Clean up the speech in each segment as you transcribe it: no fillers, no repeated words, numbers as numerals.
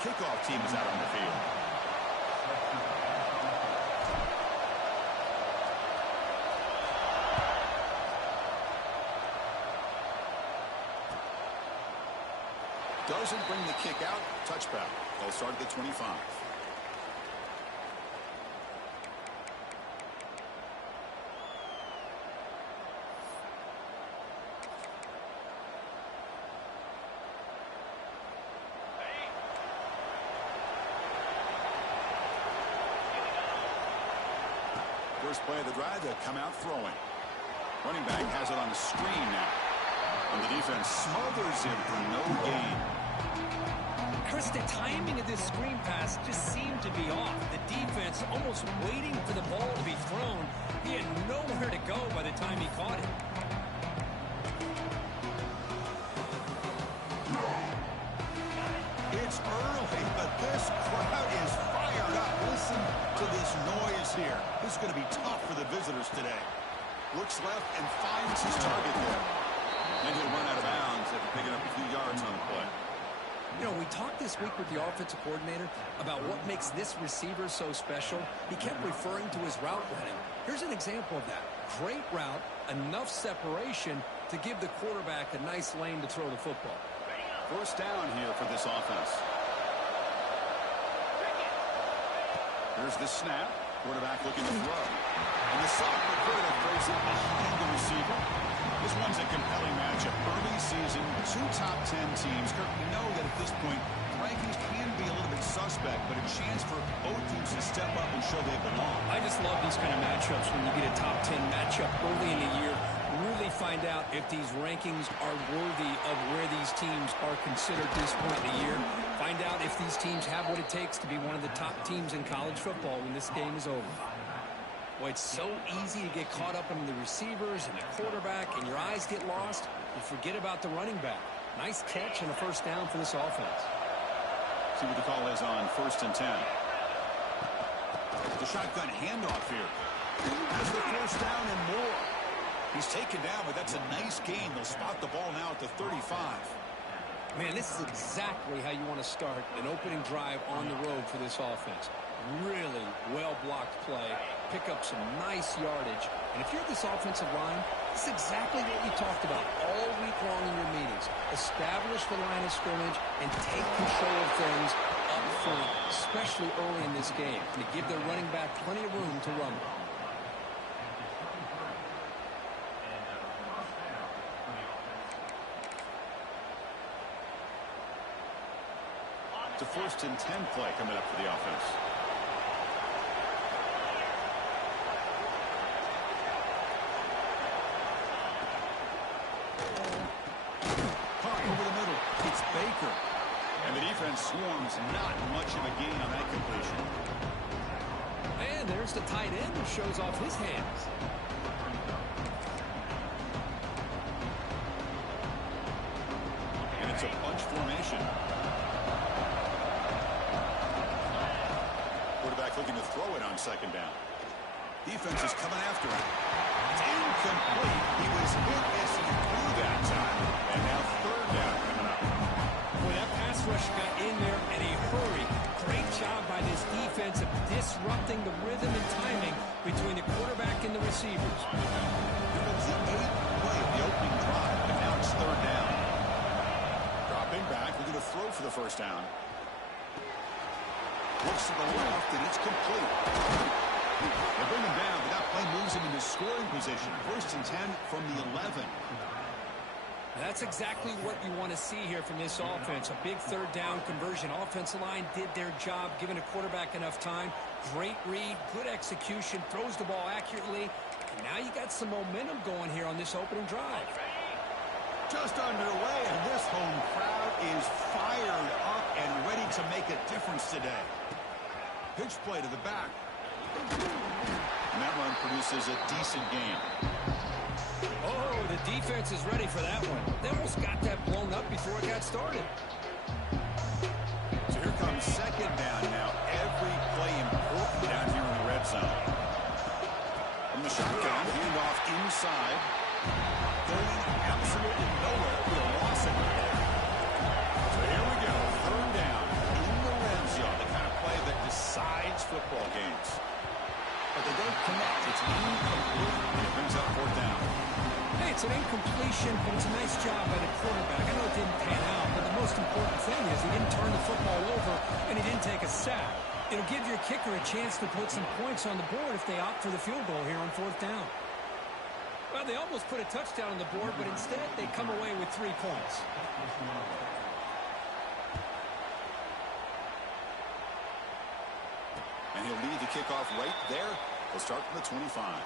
kickoff team is out on the field. Doesn't bring the kick out. Touchback. They'll start at the 25. First play of the drive, they'll come out throwing. Running back has it on the screen now. And the defense smothers him for no gain. Chris, the timing of this screen pass just seemed to be off. The defense almost waiting for the ball to be thrown. He had nowhere to go by the time he caught it. It's early, but this crowd is fired up. Listen to this noise here. This is going to be tough for the visitors today. Looks left and finds his target there. And he'll run out of bounds after picking up a few yards on the play. You know, we talked this week with the offensive coordinator about what makes this receiver so special. He kept referring to his route running. Here's an example of that. Great route, enough separation to give the quarterback a nice lane to throw the football. First down here for this offense. Here's the snap. Quarterback looking to throw. And the sophomore quarterback throws it behind the receiver. This one's a compelling matchup. Early season, two top 10 teams. Kirk, we know that at this point, rankings can be a little bit suspect, but a chance for both teams to step up and show they belong. I just love these kind of matchups when you get a top 10 matchup early in the year. Really find out if these rankings are worthy of where these teams are considered this point in the year. Find out if these teams have what it takes to be one of the top teams in college football when this game is over. Boy, it's so easy to get caught up in the receivers and the quarterback, and your eyes get lost. You forget about the running back. Nice catch and a first down for this offense. See what the call is on 1st and 10. The shotgun handoff here. Has the first down and more. He's taken down, but that's a nice gain. They'll spot the ball now at the 35. Man, this is exactly how you want to start an opening drive on the road for this offense. Really well-blocked play. Pick up some nice yardage. And if you're this offensive line, this is exactly what we talked about all week long in your meetings. Establish the line of scrimmage and take control of things up front, especially early in this game, to give their running back plenty of room to run. It's a 1st and 10 play coming up for the offense. Caught over the middle. It's Baker. And the defense swarms. Not much of a gain on that completion. And there's the tight end who shows off his hands. And it's a bunch formation. Looking to throw it on 2nd down. Defense is coming after him. It's incomplete. He was hit as he threw that time. And now 3rd down coming up. Boy, that pass rush got in there in a hurry. Great job by this defense of disrupting the rhythm and timing between the quarterback and the receivers. It was the 8th play of the opening drive, and now it's 3rd down. Dropping back, looking to throw for the first down. Looks to the left, and it's complete. They bring him down, but that play moves him into scoring position. 1st and 10 from the 11. That's exactly what you want to see here from this offense. A big 3rd down conversion. Offensive line did their job, giving a quarterback enough time. Great read, good execution, throws the ball accurately. And now you got some momentum going here on this opening drive. Just underway, and this home crowd is fired up and ready to make a difference today. Pitch play to the back. And that run produces a decent gain. Oh, the defense is ready for that one. They almost got that blown up before it got started. So here comes 2nd down now. Every play important down here in the red zone. From the shotgun, handoff inside. Going absolutely nowhere. We'll loss it right there. So here we go. 3rd down in the connect. It's incomplete. And it brings up fourth down. Hey, it's an incompletion, but it's a nice job by the quarterback. I know it didn't pan out, but the most important thing is he didn't turn the football over and he didn't take a sack. It'll give your kicker a chance to put some points on the board if they opt for the field goal here on fourth down. Well, they almost put a touchdown on the board, but instead they come away with 3 points. And he'll lead the kickoff right there. He'll start from the 25.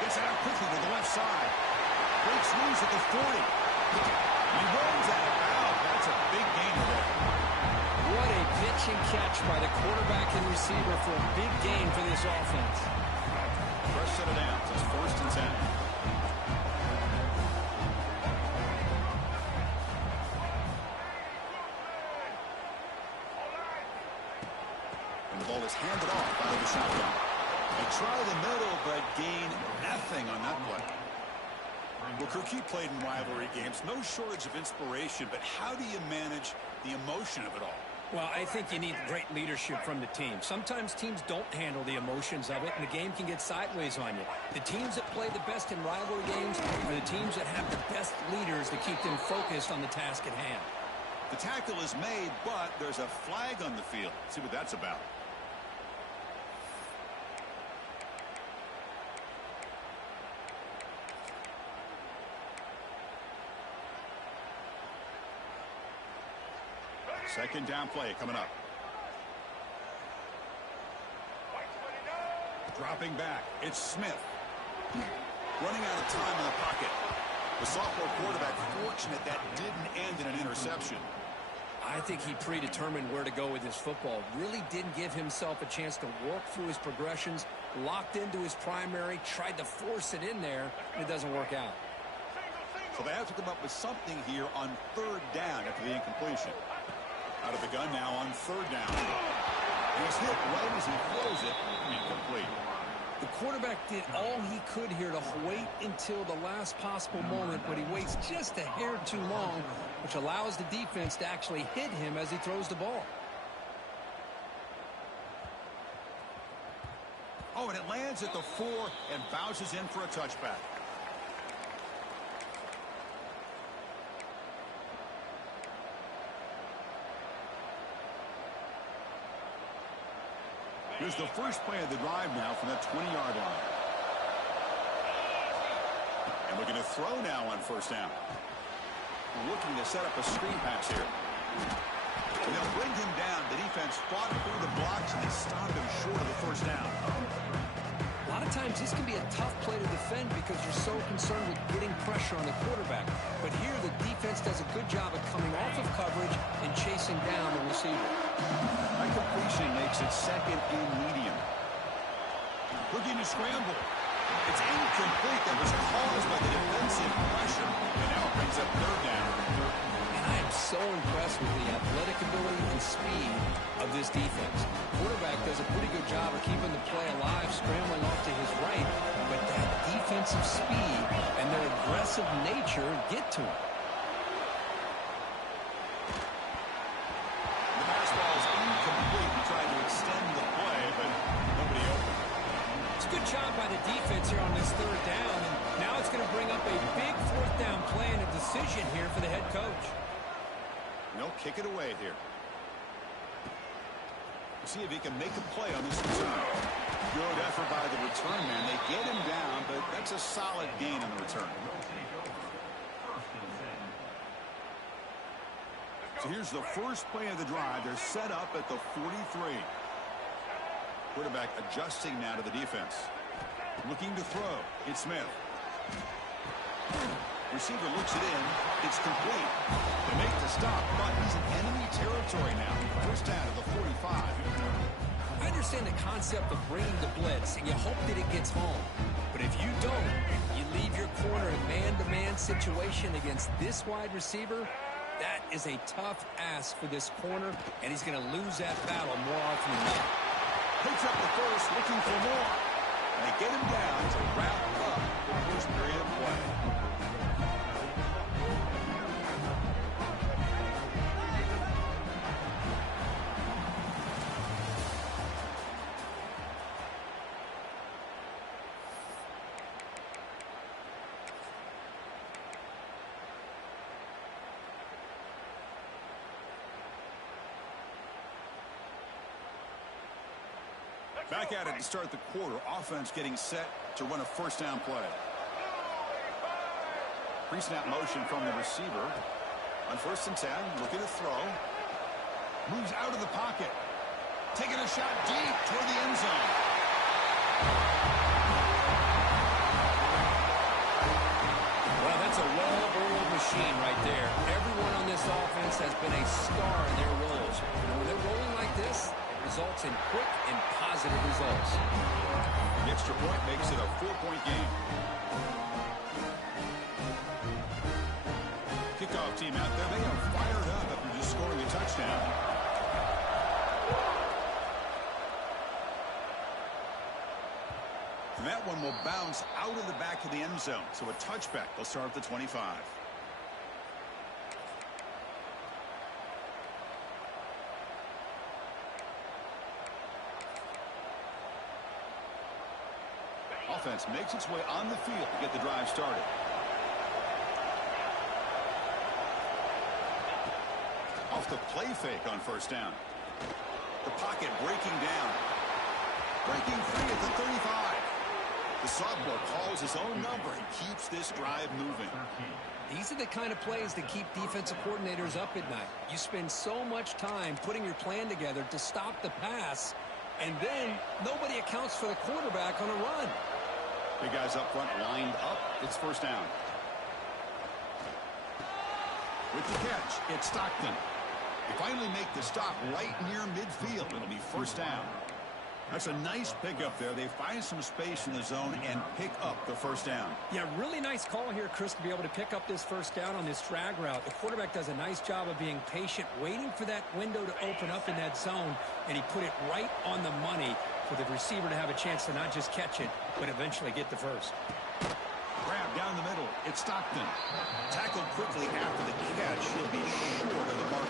Gets out quickly to the left side. Breaks loose at the 40. He runs out of bounds. That's a big gain there. What a pitch and catch by the quarterback and receiver for a big gain for this offense. Fresh set of downs. It's 1st and 10. And the ball is handed off out of the shotgun. They try the middle, but gain nothing on that play. Well, Kirk, you played in rivalry games. No shortage of inspiration, but how do you manage the emotion of it all? Well, I think you need great leadership from the team. Sometimes teams don't handle the emotions of it, and the game can get sideways on you. The teams that play the best in rivalry games are the teams that have the best leaders to keep them focused on the task at hand. The tackle is made, but there's a flag on the field. See what that's about. Second down play coming up. Dropping back. It's Smith. Running out of time in the pocket. The sophomore quarterback fortunate that didn't end in an interception. I think he predetermined where to go with his football. Really didn't give himself a chance to work through his progressions. Locked into his primary. Tried to force it in there, and it doesn't work out. So they have to come up with something here on 3rd down after the incompletion. Out of the gun now on 3rd down. He's hit right as he throws it. Incomplete. The quarterback did all he could here to wait until the last possible moment, but he waits just a hair too long, which allows the defense to actually hit him as he throws the ball. Oh, and it lands at the 4 and bounces in for a touchback. Here's the first play of the drive now from that 20-yard line. And looking to throw now on 1st down. Looking to set up a screen pass here. And they'll bring him down. The defense fought through the blocks, and they stopped him short of the 1st down. A lot of times this can be a tough play to defend because you're so concerned with getting pressure on the quarterback. But here the defense does a good job of coming off of coverage and chasing down the receiver. That completion makes it 2nd and medium. Looking to scramble. It's incomplete. That was caused by the defensive pressure. And now it brings up 3rd down. And I am so impressed with the athletic ability and speed of this defense. Quarterback does a pretty good job of keeping the play alive, scrambling off to his right. But that defensive speed and their aggressive nature get to him. The pass ball is incomplete. He tried to extend the play, but nobody open. It's a good job by the defense here on this 3rd down. And now it's going to bring up a big 4th down play and a decision here for the head coach. No, kick it away here. See if he can make a play on this return. Good effort by the return man. They get him down, but that's a solid gain on the return. So here's the first play of the drive. They're set up at the 43. Quarterback adjusting now to the defense. Looking to throw. It's Smith. Receiver looks it in. It's complete. They make the stop, but he's in enemy territory now. 1st down to the 45. I understand the concept of bringing the blitz, and you hope that it gets home. But if you don't, you leave your corner in man-to-man situation against this wide receiver, That is a tough ask for this corner, and he's going to lose that battle more often than not. Picks up the first, looking for more. And they get him down to wrap up the first period of play. Back at it to start the quarter. Offense getting set to run a first down play. Pre-snap motion from the receiver. On 1st and 10, looking to throw. Moves out of the pocket. Taking a shot deep toward the end zone. Well, that's a well-oiled machine right there. Everyone on this offense has been a star in their roles. And when they're rolling like this, results in quick and positive results. The extra point makes it a 4-point game. Kickoff team out there. They are fired up after just scoring a touchdown. And that one will bounce out of the back of the end zone. So a touchback. They'll start at the 25. Offense makes its way on the field to get the drive started. Off the play fake on 1st down. The pocket breaking down. Breaking free at the 35. The sophomore calls his own number and keeps this drive moving. These are the kind of plays that keep defensive coordinators up at night. You spend so much time putting your plan together to stop the pass, and then nobody accounts for the quarterback on a run. Big guys up front lined up. It's 1st down. With the catch, it's Stockton. They finally make the stop right near midfield. It'll be 1st down. That's a nice pickup there. They find some space in the zone and pick up the 1st down. Yeah, really nice call here, Chris, to be able to pick up this 1st down on this drag route. The quarterback does a nice job of being patient, waiting for that window to open up in that zone, and he put it right on the money for the receiver to have a chance to not just catch it, but eventually get the first. Grab down the middle. It's Stockton. Tackled quickly after the catch. He'll be short of the mark.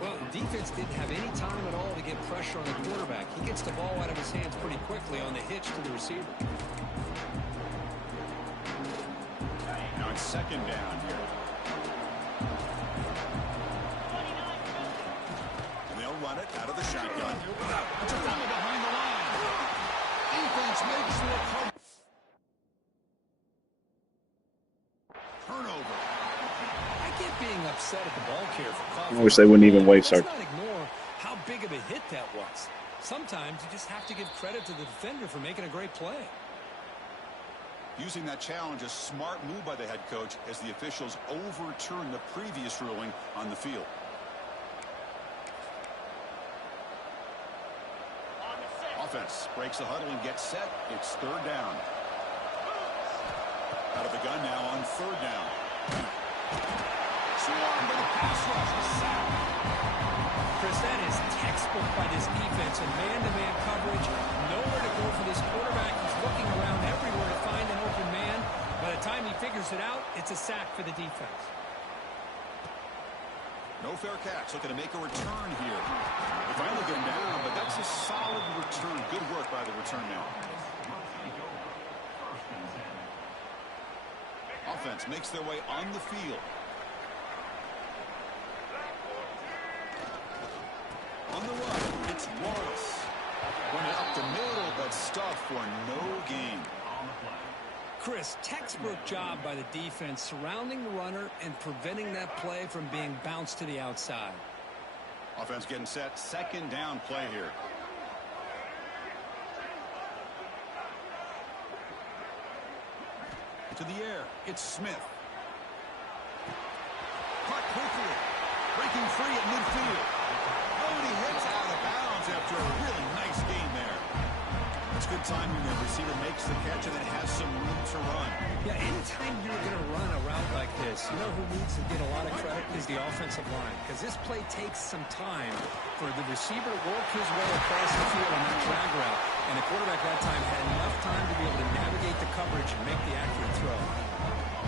Well, the defense didn't have any time at all to get pressure on the quarterback. He gets the ball out of his hands pretty quickly on the hitch to the receiver. Now it's 2nd down here. And they'll run it out of the shotgun. It's a fumble behind the line. Defense makes the recovery. Turnover. I get being upset at the ball carrier for coughing. I wish they wouldn't even waste our. Let's not ignore how big of a hit that was. Sometimes you just have to give credit to the defender for making a great play. Using that challenge, a smart move by the head coach as the officials overturn the previous ruling on the field. Offense breaks the huddle and gets set. It's 3rd down. Out of the gun now on 3rd down. Swarmed by the pass rush. A sack. Chris, that is textbook by this defense and man-to-man coverage. Nowhere to go for this quarterback. He's looking around everywhere to find an open man. By the time he figures it out, it's a sack for the defense. No fair catch. Looking to make a return here. They finally get him down, but that's a solid return. Good work by the return man. Offense makes their way on the field. On the run, it's Wallace. Went it up the middle, but stuffed for no gain. Chris, textbook job by the defense surrounding the runner and preventing that play from being bounced to the outside. Offense getting set. 2nd down play here. To the air. It's Smith. Caught quickly. Breaking free at midfield. Oh, and he hits out of bounds after a really nice game there. It's good timing there. Receiver makes the catch and it has some room to run. Yeah, anytime you're going to run a route like this, you know who needs to get a lot of credit is the offensive line, because this play takes some time for the receiver to work his way across the field on that drag route, and the quarterback that time had enough time to be able to navigate the coverage and make the accurate throw.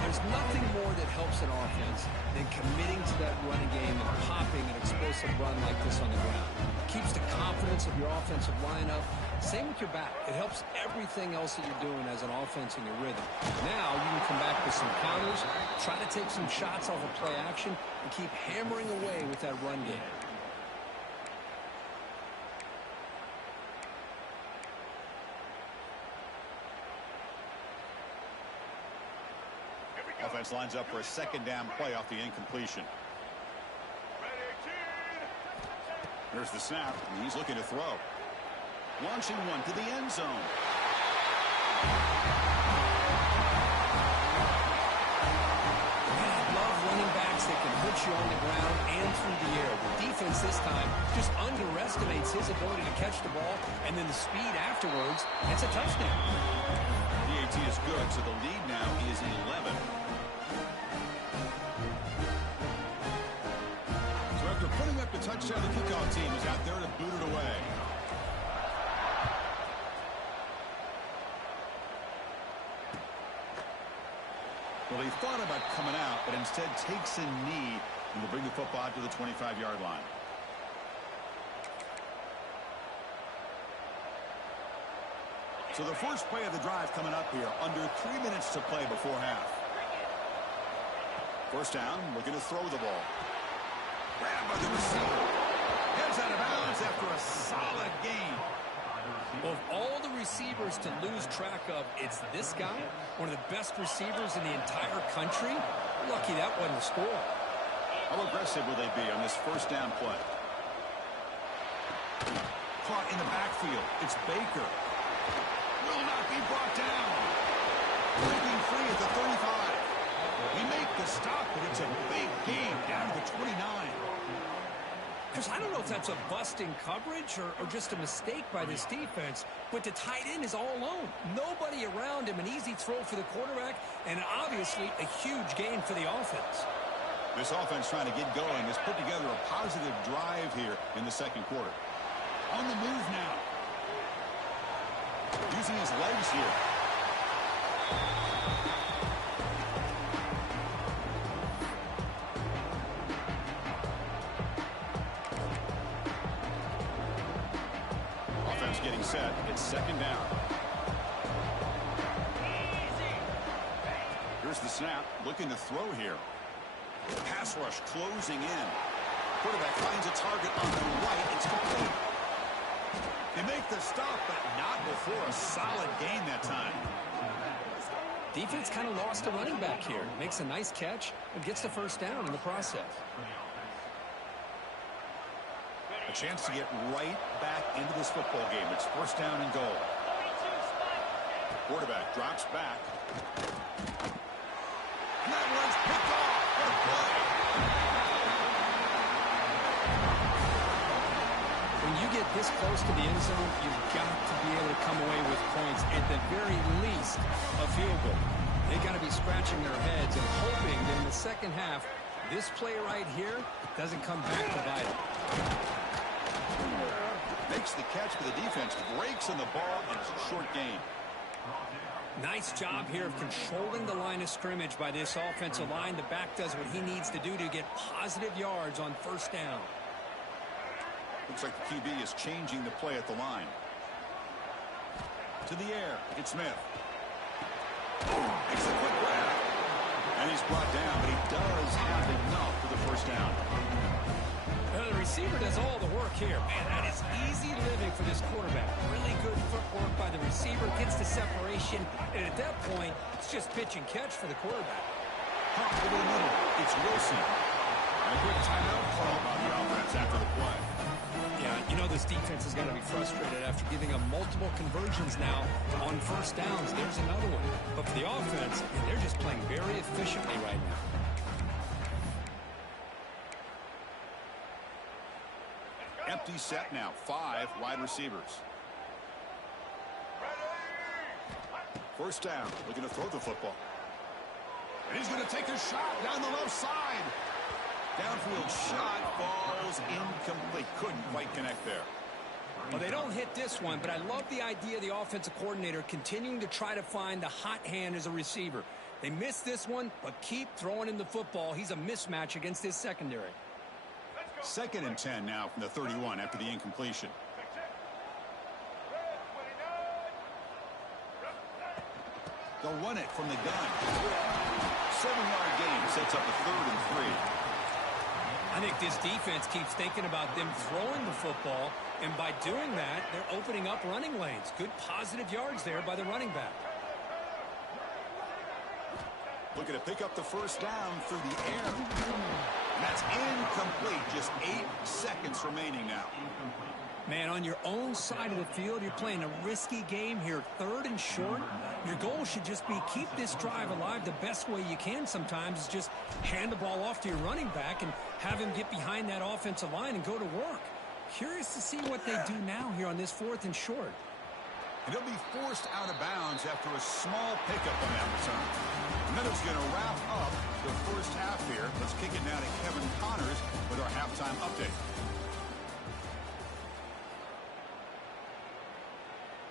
There's nothing more that helps an offense than committing to that running game and popping an explosive run like this on the ground. It keeps the confidence of your offensive line up. Same with your back. It helps everything else that you're doing as an offense in your rhythm. Now you can come back with some counters, try to take some shots off of play action, and keep hammering away with that run game. Offense lines up for a second down play off the incompletion. There's the snap, and he's looking to throw. Launching one to the end zone. I love running backs that can hurt you on the ground and through the air. The defense this time just underestimates his ability to catch the ball, and then the speed afterwards, it's a touchdown. The AT is good, so the lead now is 11. So after putting up the touchdown, the kickoff team is out there to boot it away. Well, he thought about coming out, but instead takes a knee and will bring the football out to the 25-yard line. So the first play of the drive coming up here, under 3 minutes to play before half. First down, looking to throw the ball. Grabbed by the receiver. Heads out of bounds after a solid gain. Well, of all the receivers to lose track of, it's this guy, one of the best receivers in the entire country. Lucky that wasn't a score. How aggressive will they be on this first down play? Caught in the backfield. It's Baker. Will not be brought down. Breaking free at the 35. We make the stop, but it's a big gain down to the 29. Chris, I don't know if that's a busting coverage or just a mistake by this defense, but the tight end is all alone. Nobody around him, an easy throw for the quarterback, and obviously a huge gain for the offense. This offense trying to get going has put together a positive drive here in the second quarter. On the move now. Using his legs here. Offense getting set. It's second down. Here's the snap. Looking to throw here. Pass rush closing in. Quarterback finds a target on the right. It's complete. They make the stop, but not before a solid gain that time. Defense kind of lost a running back here. Makes a nice catch and gets the first down in the process. A chance to get right back into this football game. It's first down and goal. Quarterback drops back. And that one's picked off. What a play. When you get this close to the end zone, you've got to be able to come away with points, at the very least a field goal. They got to be scratching their heads and hoping that in the second half, this play right here doesn't come back to bite them. Makes the catch for the defense, breaks in the ball, and it's a short gain. Nice job here of controlling the line of scrimmage by this offensive line. The back does what he needs to do to get positive yards on first down. Looks like the QB is changing the play at the line. To the air, it's Smith. Makes a quick grab. And he's brought down, but he does have enough for the first down. The receiver does all the work here. Man, that is easy living for this quarterback. Really good footwork by the receiver, gets the separation, and at that point, it's just pitch and catch for the quarterback. Pop over the middle. It's Wilson. And a quick timeout call by the offense after the play. Yeah, you know this defense is going to be frustrated after giving them multiple conversions now on first downs. There's another one. But for the offense, they're just playing very efficiently right now. Empty set now. 5 wide receivers. First down, looking to throw the football. And he's going to take a shot down the left side. Downfield shot falls incomplete. Couldn't quite connect there. Well, they don't hit this one, but I love the idea of the offensive coordinator continuing to try to find the hot hand as a receiver. They missed this one, but keep throwing him the football. He's a mismatch against his secondary. 2nd and 10 now from the 31 after the incompletion. They'll run it from the gun. 7-yard gain sets up a 3rd and 3. I think this defense keeps thinking about them throwing the football, and by doing that, they're opening up running lanes. Good positive yards there by the running back. Looking to pick up the first down through the air. And that's incomplete. Just 8 seconds remaining now. Man, on your own side of the field, you're playing a risky game here. 3rd and short. Your goal should just be keep this drive alive the best way you can sometimes is just hand the ball off to your running back and have him get behind that offensive line and go to work. Curious to see what they do now here on this 4th and short. And he'll be forced out of bounds after a small pickup on that return. And then it's going to wrap up the first half here. Let's kick it now to Kevin Connors with our halftime update.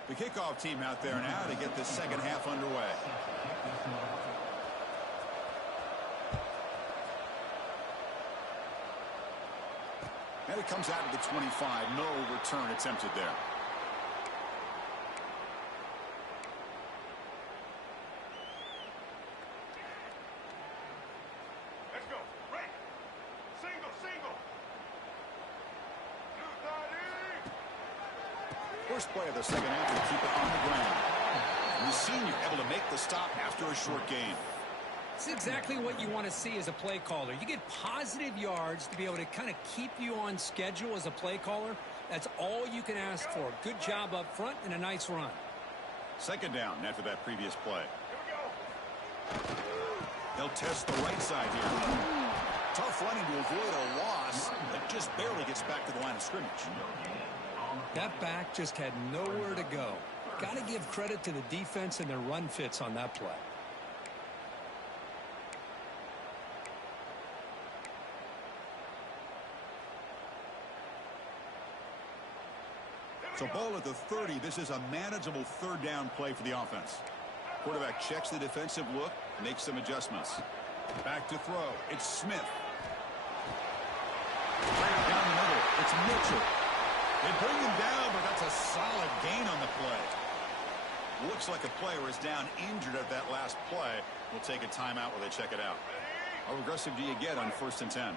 The kickoff team out there now to get this second half underway. And it comes out of the 25. No return attempted there. Let's go. Right. Single. First play of the second half to keep it on the ground. And the senior able to make the stop after a short gain. It's exactly what you want to see as a play caller. You get positive yards to be able to kind of keep you on schedule as a play caller. That's all you can ask for. Good job up front and a nice run. Second down after that previous play. Here we go. They'll test the right side here. Tough running to avoid a loss that just barely gets back to the line of scrimmage. That back just had nowhere to go. Got to give credit to the defense and their run fits on that play. So ball at the 30. This is a manageable 3rd down play for the offense. Quarterback checks the defensive look, makes some adjustments. Back to throw. It's Smith. Down the middle. It's Mitchell. They bring him down, but that's a solid gain on the play. Looks like a player is down injured at that last play. We'll take a timeout while they check it out. How aggressive do you get on 1st and 10?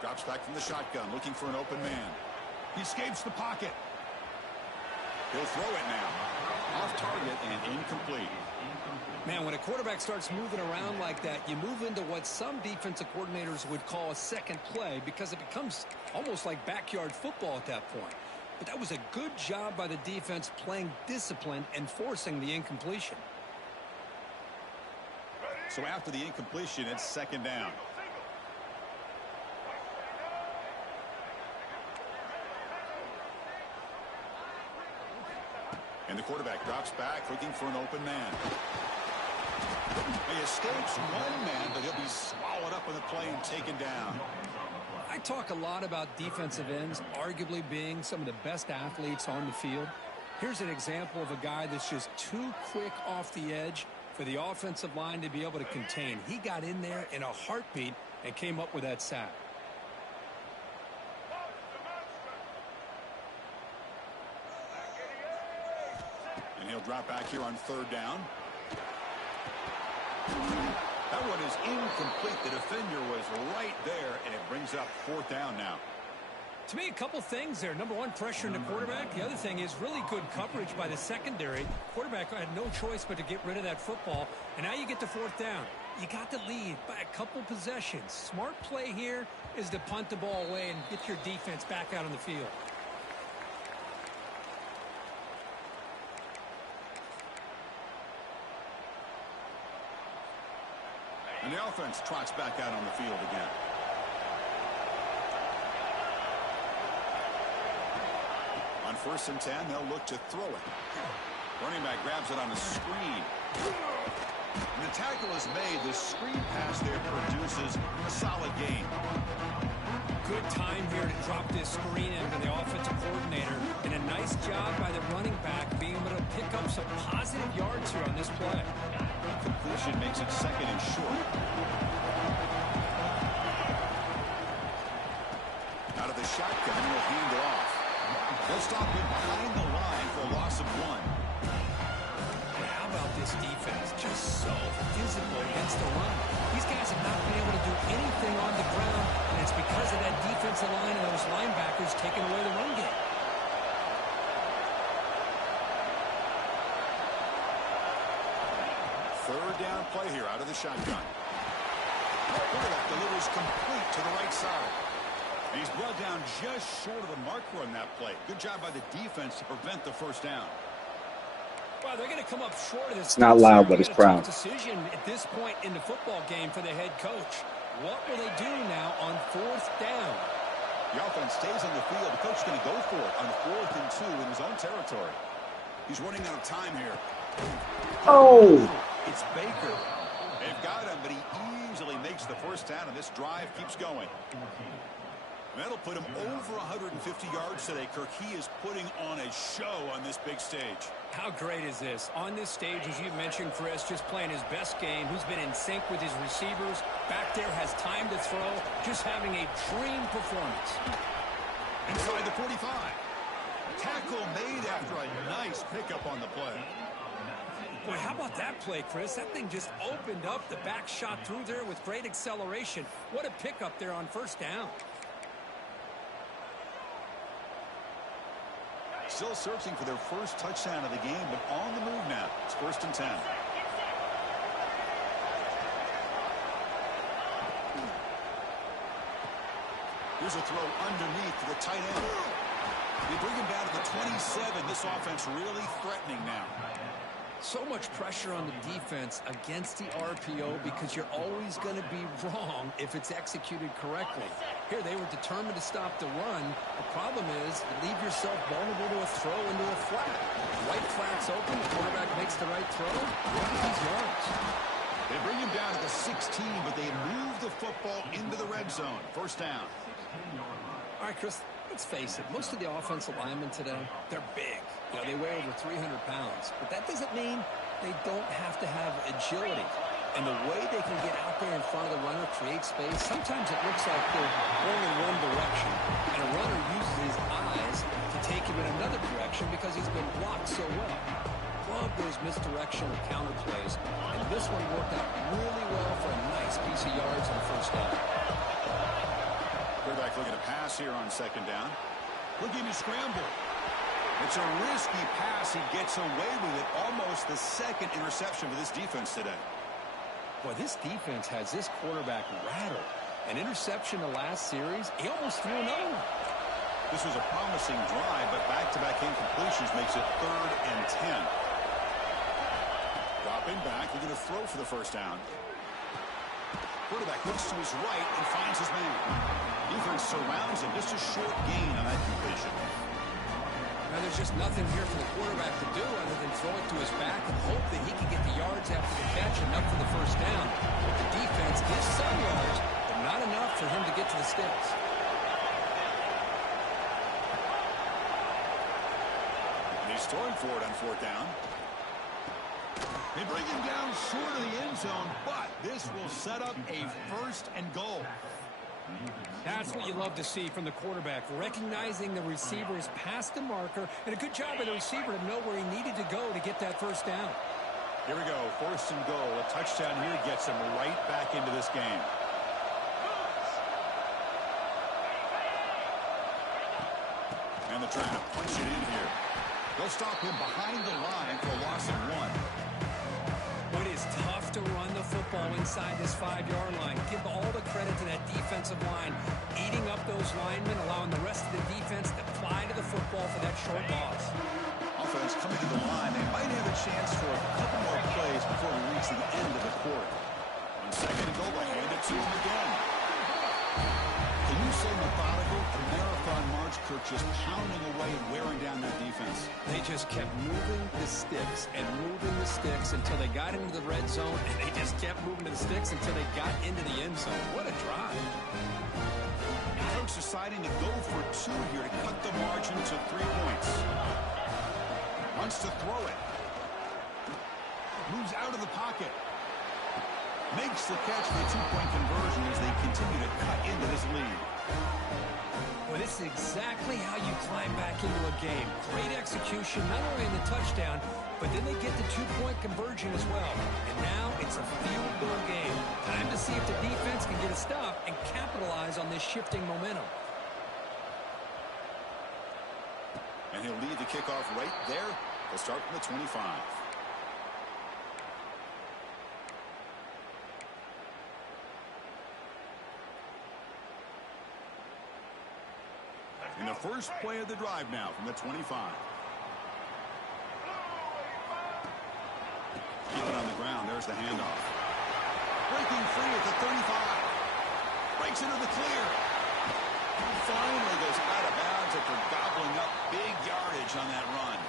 Drops back from the shotgun, looking for an open man. He escapes the pocket. He'll throw it now. Off target and incomplete. Man, when a quarterback starts moving around like that, you move into what some defensive coordinators would call a second play because it becomes almost like backyard football at that point. But that was a good job by the defense playing discipline and forcing the incompletion. So after the incompletion, it's 2nd down. And the quarterback drops back, looking for an open man. He escapes one man, but he'll be swallowed up in the play and taken down. I talk a lot about defensive ends arguably being some of the best athletes on the field. Here's an example of a guy that's just too quick off the edge for the offensive line to be able to contain. He got in there in a heartbeat and came up with that sack. And he'll drop back here on 3rd down. That one is incomplete. The defender was right there, and it brings up 4th down now. To me, a couple things there. Number one, pressure in the quarterback. The other thing is really good coverage by the secondary. Quarterback had no choice but to get rid of that football. And now you get to 4th down. You got the lead by a couple possessions. Smart play here is to punt the ball away and get your defense back out on the field. And the offense trots back out on the field again. first and 10, they'll look to throw it. Running back grabs it on a screen. And the tackle is made. The screen pass there produces a solid gain. Good time here to drop this screen into the offensive coordinator. And a nice job by the running back being able to pick up some positive yards here on this play. Completion makes it second and short. Out of the shotgun, will hand it off. They'll stop it behind the line for a loss of 1. How about this defense? Just so physical against the run. These guys have not been able to do anything on the ground, and it's because of that defensive line and those linebackers taking away the run game. Third down play here out of the shotgun. Quarterback delivers complete to the right side. And he's brought down just short of the marker on that play. Good job by the defense to prevent the first down. Well, they're going to come up short of this. It's not loud, but it's proud. Decision at this point in the football game for the head coach. What will they do now on fourth down? The offense stays on the field. The coach is going to go for it on 4th and 2 in his own territory. He's running out of time here. Oh! It's Baker. They've got him, but he easily makes the first down, and this drive keeps going. That'll put him over 150 yards today. Kirk, he is putting on a show on this big stage. How great is this? On this stage, as you mentioned, Chris, just playing his best game. He's been in sync with his receivers. Back there, has time to throw. Just having a dream performance. Inside the 45. Tackle made after a nice pickup on the play. Boy, how about that play, Chris? That thing just opened up. The back shot through there with great acceleration. What a pickup there on first down. Still searching for their first touchdown of the game, but on the move now. It's 1st and 10. Here's a throw underneath to the tight end. They bring him down to the 27. This offense really threatening now. So much pressure on the defense against the RPO because you're always going to be wrong if it's executed correctly. Here, they were determined to stop the run. The problem is you leave yourself vulnerable to a throw into a flat. White flat's open. The quarterback makes the right throw. Look at these yards. They bring him down to the 16, but they move the football into the red zone. First down. All right, Chris, let's face it. Most of the offensive linemen today, they're big. You know, they weigh over 300 pounds. But that doesn't mean they don't have to have agility. And the way they can get out there in front of the runner, create space, sometimes it looks like they're going in one direction. And a runner uses his eyes to take him in another direction because he's been blocked so well. Love those misdirectional counter plays. And this one worked out really well for a nice piece of yards on first down. Quarterback looking to pass here on second down. Looking to scramble. It's a risky pass. He gets away with it. Almost the second interception for this defense today. Boy, this defense has this quarterback rattled. An interception the last series, he almost threw another one. This was a promising drive, but back-to-back incompletions makes it 3rd and 10. Dropping back, looking to throw for the first down. Quarterback looks to his right and finds his man. Defense surrounds him. Just a short gain on that completion. Now, there's just nothing here for the quarterback to do other than throw it to his back and hope that he can get the yards after the catch enough for the first down. But the defense gives some yards, but not enough for him to get to the sticks. And he's throwing for it on 4th down. They bring him down short of the end zone, but this will set up a 1st and goal. That's what you love to see from the quarterback, recognizing the receiver is past the marker, and a good job by the receiver to know where he needed to go to get that first down. Here we go, 1st and goal. A touchdown here gets him right back into this game. And they're trying to punch it in here. They'll stop him behind the line for a loss of 1. It is tough to run the football inside this 5-yard line. Give all the credit to that defensive line, eating up those linemen, allowing the rest of the defense to fly to the football for that short loss. Offense coming to the line. They might have a chance for a couple more plays before we reach the end of the quarter. On 2nd and goal, they hand it to him again. Can you say methodical? A marathon march, Kirk, just pounding away and wearing down that just kept moving the sticks and moving the sticks until they got into the red zone, and they just kept moving the sticks until they got into the end zone. What a drive. The coach deciding to go for 2 here to cut the margin to 3 points. Wants to throw it. Moves out of the pocket. Makes the catch for a 2-point conversion as they continue to cut into this lead. Well, this is exactly how you climb back into a game. Great execution, not only in the touchdown, but then they get the 2-point conversion as well. And now it's a field goal game. Time to see if the defense can get a stop and capitalize on this shifting momentum. And he'll lead the kickoff right there. They'll start from the 25. In the first play of the drive now from the 25. Keep it on the ground. There's the handoff. Breaking free at the 35. Breaks into the clear. Finally goes out of bounds after gobbling up big yardage on that run.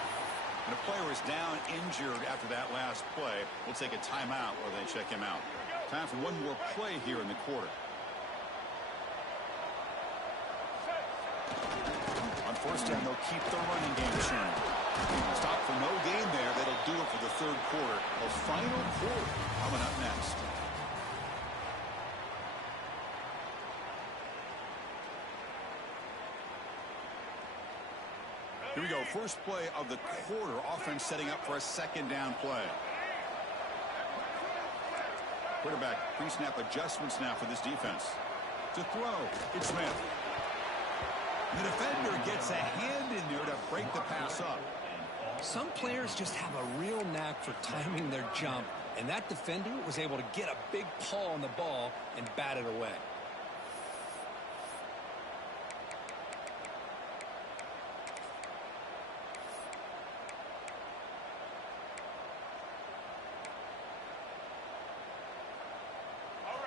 And a player is down injured after that last play. We'll take a timeout while they check him out. Time for one more play here in the quarter. On first down, they'll keep the running game churning. Stop for no gain there. That'll do it for the third quarter. A final quarter coming up next. Here we go. First play of the quarter. Offense setting up for a second down play. Quarterback pre-snap adjustments now for this defense. To throw, it's Smith. The defender gets a hand in there to break the pass up. Some players just have a real knack for timing their jump, and that defender was able to get a big paw on the ball and bat it away.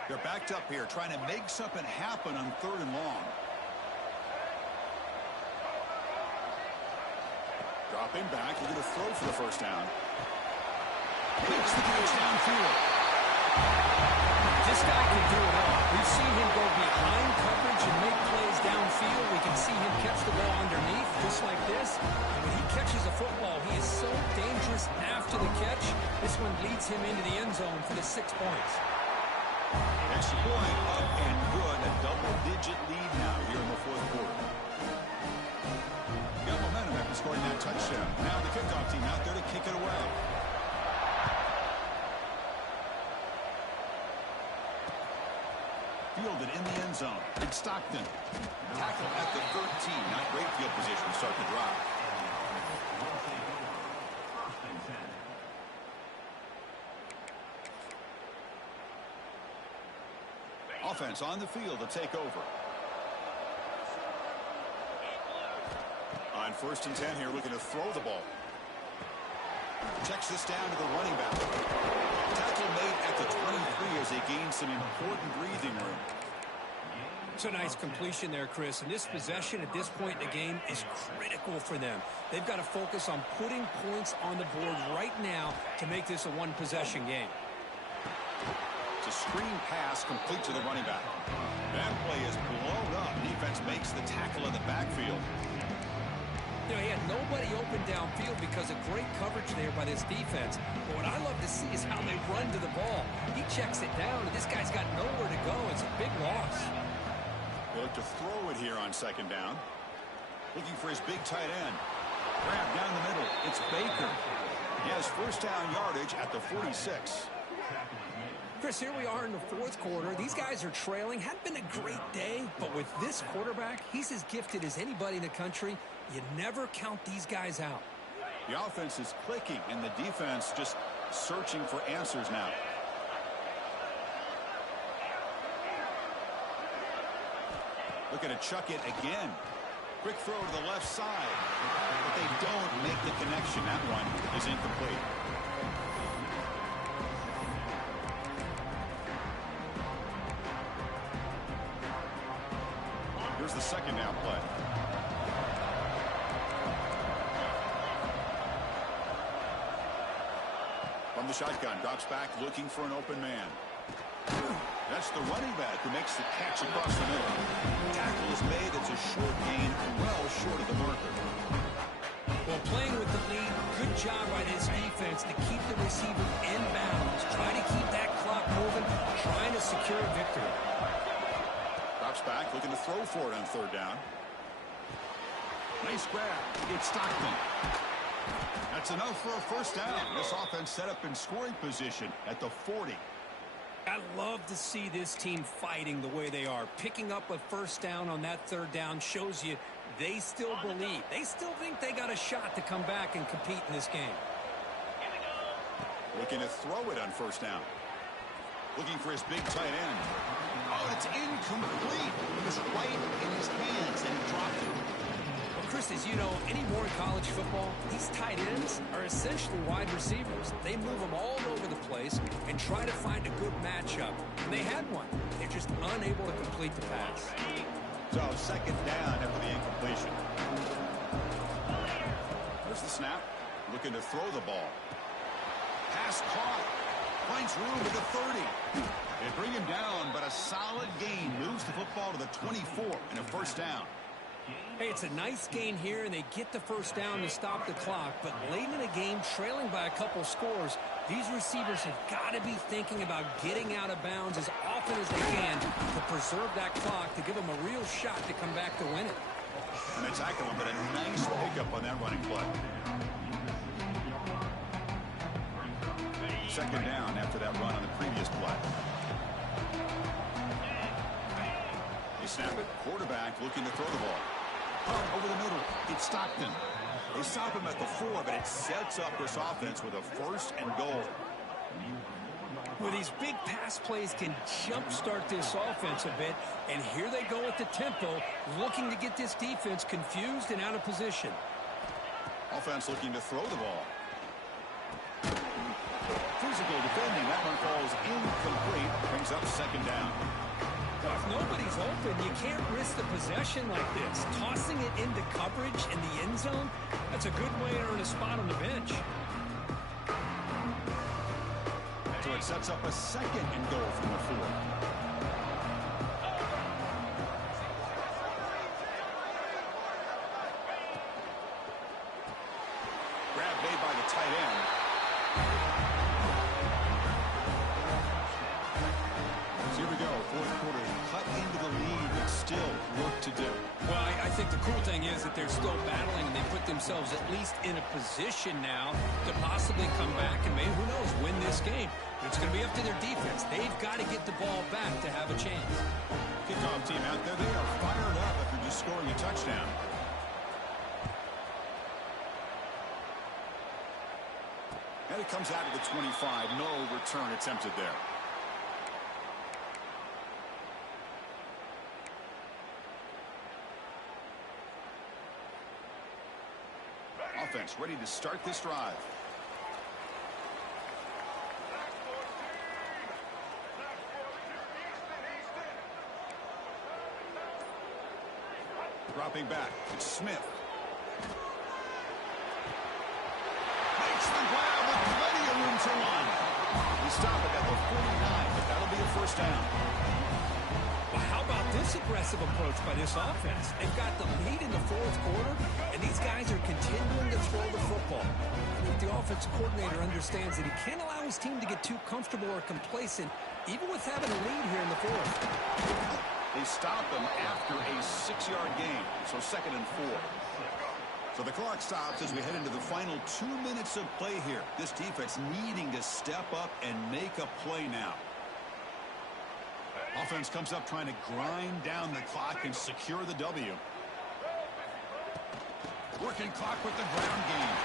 They're backed up here trying to make something happen on 3rd and long. Dropping back, they're going to throw for the first down. Makes the catch downfield. This guy can do it all. We've seen him go behind coverage and make plays downfield. We can see him catch the ball underneath, just like this. And when he catches a football, he is so dangerous after the catch. This one leads him into the end zone for the 6 points. Next point up and good. A double-digit lead now here in the 4th quarter. Got momentum after scoring that touchdown. Now the kickoff team out there to kick it away. Fielded in the end zone. It's Stockton. Tackle at the 13. Not great field position to start the drive. Offense on the field to take over. On 1st and 10 here, looking to throw the ball. Checks this down to the running back. Tackle made at the 23 as they gain some important breathing room. It's a nice completion there, Chris. And this possession at this point in the game is critical for them. They've got to focus on putting points on the board right now to make this a one-possession game. It's a screen pass complete to the running back. That play is blown up. Defense makes the tackle in the backfield. You know, he had nobody open downfield because of great coverage there by this defense. But what I love to see is how they run to the ball. He checks it down, and this guy's got nowhere to go. It's a big loss. They look to throw it here on 2nd down. Looking for his big tight end. Grab down the middle. It's Baker. He has first down yardage at the 46. Chris, here we are in the 4th quarter. These guys are trailing. Hadn't been a great day, but with this quarterback, he's as gifted as anybody in the country. You never count these guys out. The offense is clicking, and the defense just searching for answers now. Looking to chuck it again. Quick throw to the left side, but they don't make the connection. That one is incomplete. Here's the 2nd down play. From the shotgun, drops back looking for an open man. That's the running back who makes the catch across the middle. Tackle is made. It's a short gain, well short of the marker. Well, playing with the lead, good job by this defense to keep the receiver in bounds. Try to keep that clock moving, trying to secure a victory. Drops back, looking to throw for it on third down. Nice grab. It's Stockton. That's enough for a first down. This offense set up in scoring position at the 40. I love to see this team fighting the way they are. Picking up a first down on that third down shows you they still believe. They still think they got a shot to come back and compete in this game. Looking to throw it on first down. Looking for his big tight end. Oh, it's incomplete. It was right in his hands, and he dropped it. Well, Chris, as you know, anymore in college football, these tight ends are essentially wide receivers. They move them all over the place and try to find a good matchup. And they had one. They're just unable to complete the pass. So second down after the incompletion. Here's the snap. Looking to throw the ball. Pass caught. Finds room at the 30. They bring him down, but a solid gain moves the football to the 24 and a first down. Hey, it's a nice gain here, and they get the first down to stop the clock. But late in the game, trailing by a couple scores, these receivers have got to be thinking about getting out of bounds as often as they can to preserve that clock, to give them a real shot to come back to win it. And they tackle him, but a nice pickup on that running play. Second down after that run on the previous play. They snap it. Quarterback looking to throw the ball. Over the middle. It's Stockton. They stop him at the 4, but it sets up this offense with a first and goal. Well, these big pass plays can jumpstart this offense a bit, and here they go at the tempo, looking to get this defense confused and out of position. Offense looking to throw the ball. Physical defending. That one falls incomplete. Brings up second down. If nobody's open, you can't risk the possession like this. Tossing it into coverage in the end zone, that's a good way to earn a spot on the bench. So it sets up a second and goal from the 4. Grab made by the tight end. So here we go. Fourth quarter. Cut into the lead, but still work to do. Well, I think the cool thing is that they're still battling, and they put themselves at least in a position now to possibly come back and maybe, who knows, win this game. But it's going to be up to their defense. They've got to get the ball back to have a chance. Kickoff team out there. They are fired up after just scoring a touchdown. And it comes out of the 25. No return attempted there. Offense ready to start this drive. Dropping back. It's Smith. Makes the grab with plenty of room to run. They stop it at the 49, but that'll be a first down. Well, how about this aggressive approach by this offense? They've got the lead in the fourth quarter, and these guys are continuing to throw the football. I think the offensive coordinator understands that he can't allow his team to get too comfortable or complacent, even with having a lead here in the fourth. They stop them after a 6-yard gain, so second and 4. So the clock stops as we head into the final 2 minutes of play here. This defense needing to step up and make a play now. Offense comes up trying to grind down the clock and secure the W. Working clock with the ground game.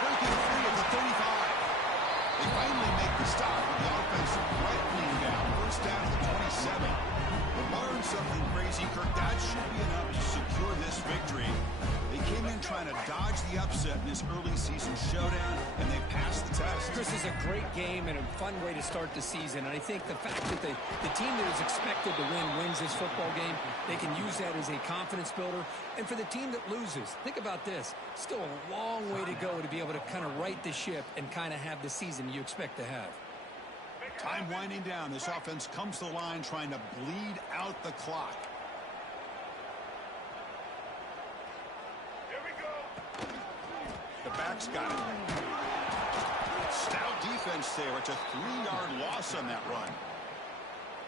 Breaking free at the 35. They finally make the stop with the offense threatening down. First down at the 27. But learn something crazy, Kirk. That should be enough to secure this victory. They came in trying to dodge the upset in this early season showdown, and they passed the test. Chris, This is a great game and a fun way to start the season. And I think the fact that the team that is expected to win wins this football game, they can use that as a confidence builder. And for the team that loses, think about this. Still a long way to go to be able to kind of right the ship and kind of have the season you expect to have. Time winding down. This offense comes to the line trying to bleed out the clock. Here we go. The back's got it. Stout defense there. It's a 3-yard loss on that run.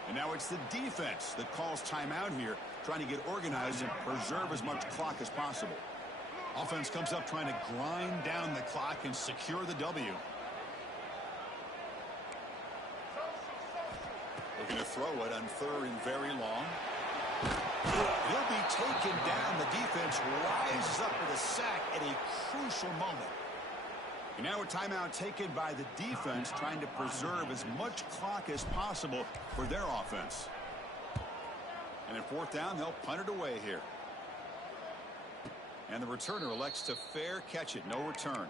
And now it's the defense that calls timeout here, trying to get organized and preserve as much clock as possible. Offense comes up trying to grind down the clock and secure the W. Looking to throw it on 3rd and very long. He'll be taken down. The defense rises up with a sack at a crucial moment. And now a timeout taken by the defense, trying to preserve as much clock as possible for their offense. And at 4th down, they'll punt it away here. And the returner elects to fair catch it. No return.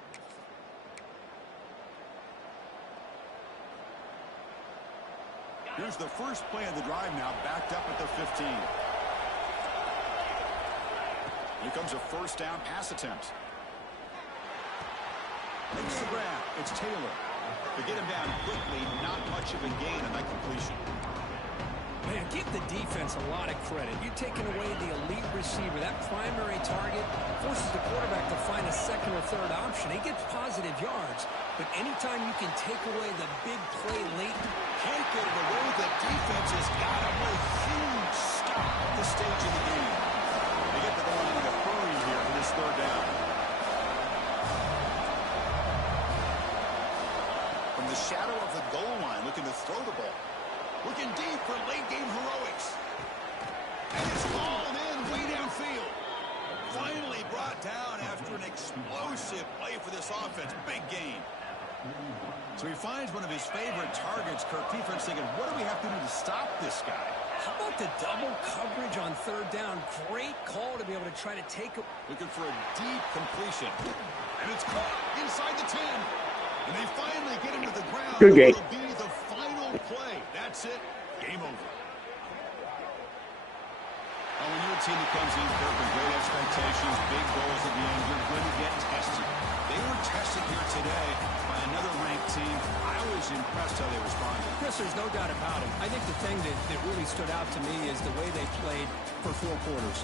Here's the first play of the drive now, backed up at the 15. Here comes a 1st down pass attempt. Makes the grab. It's Taylor. To get him down quickly, not much of a gain on that completion. Man, give the defense a lot of credit. You're taking away the elite receiver. That primary target forces the quarterback to find a 2nd or 3rd option. He gets positive yards, but anytime you can take away the big play late, Can't get it away. The defense has got him a huge stop at this stage of the game. They get to the line in a hurry here for this 3rd down. From the shadow of the goal line, looking to throw the ball. Looking deep for late-game heroics. And it's hauled in way downfield. Finally brought down after an explosive play for this offense. Big gain. So he finds one of his favorite targets. Kirk defense thinking, what do we have to do to stop this guy? how about the double coverage on 3rd down? Great call to be able to try to take it. Looking for a deep completion. And it's caught inside the 10. And they finally get him to the ground. Good game. It'll be the final play. That's it. Game over. When you're a team that comes in with great expectations, big goals at the end, you're going to get tested. They were tested here today by another ranked team. I was impressed how they responded. Chris, there's no doubt about it. I think the thing that really stood out to me is the way they played for 4 quarters.